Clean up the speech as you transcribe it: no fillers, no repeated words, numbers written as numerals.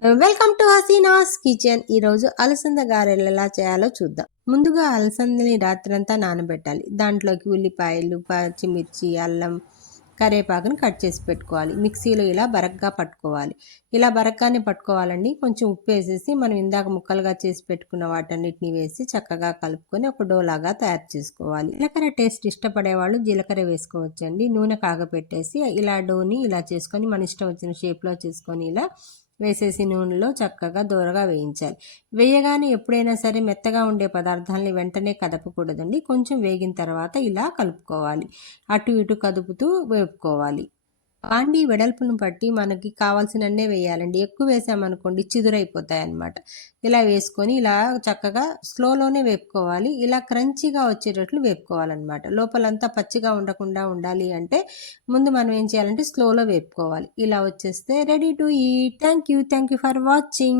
Welcome to Hasina's kitchen. ఈరోజు అలసంద గారెలు ఎలా చేయాలో చూద్దాం. ముందుగా అలసందని రాత్రంతా నానబెట్టాలి. దాంట్లోకి ఉల్లిపాయలు, పచ్చిమిర్చి, అల్లం, కరివేపాకుని కట్ చేసి పెట్టుకోవాలి. మిక్సీలో ఇలా బరగ్గా పట్టుకోవాలి. ఇలా బరగ్గానే పట్టుకోవాలండి. కొంచెం ఉప్పు వేసేసి మనం ఇందాక ముక్కలుగా చేసి పెట్టుకున్న వాటన్నిటిని వేసి చక్కగా కలుపుకొని ఒక డోలాగా తయారు చేసుకోవాలి. జీలకర్ర టేస్ట్ ఇష్టపడే వాళ్ళు జీలకర్ర వేసుకోవచ్చండి. నూనె కాగపెట్టేసి ఇలా డోని ఇలా చేసుకొని మన ఇష్టం వచ్చిన షేప్లో చేసుకొని ఇలా వేసేసి నూనెలో చక్కగా దూరగా వేయించాలి. వేయగానే ఎప్పుడైనా సరే మెత్తగా ఉండే పదార్థాలని వెంటనే కదపకూడదండి. కొంచెం వేగిన తర్వాత ఇలా కలుపుకోవాలి. అటు ఇటు కదుపుతూ వేపుకోవాలి. బాండీ వెడల్పును బట్టి మనకి కావాల్సినన్నే వేయాలండి. ఎక్కువ వేసామనుకోండి చిదురైపోతాయి అన్నమాట. ఇలా వేసుకొని ఇలా చక్కగా స్లోలోనే వేపుకోవాలి. ఇలా క్రంచీగా వచ్చేటట్లు వేపుకోవాలన్నమాట. లోపలంతా పచ్చిగా ఉండకుండా ఉండాలి అంటే ముందు మనం ఏం చేయాలంటే స్లోలో వేపుకోవాలి. ఇలా వచ్చేస్తే ready to eat. Thank you for watching.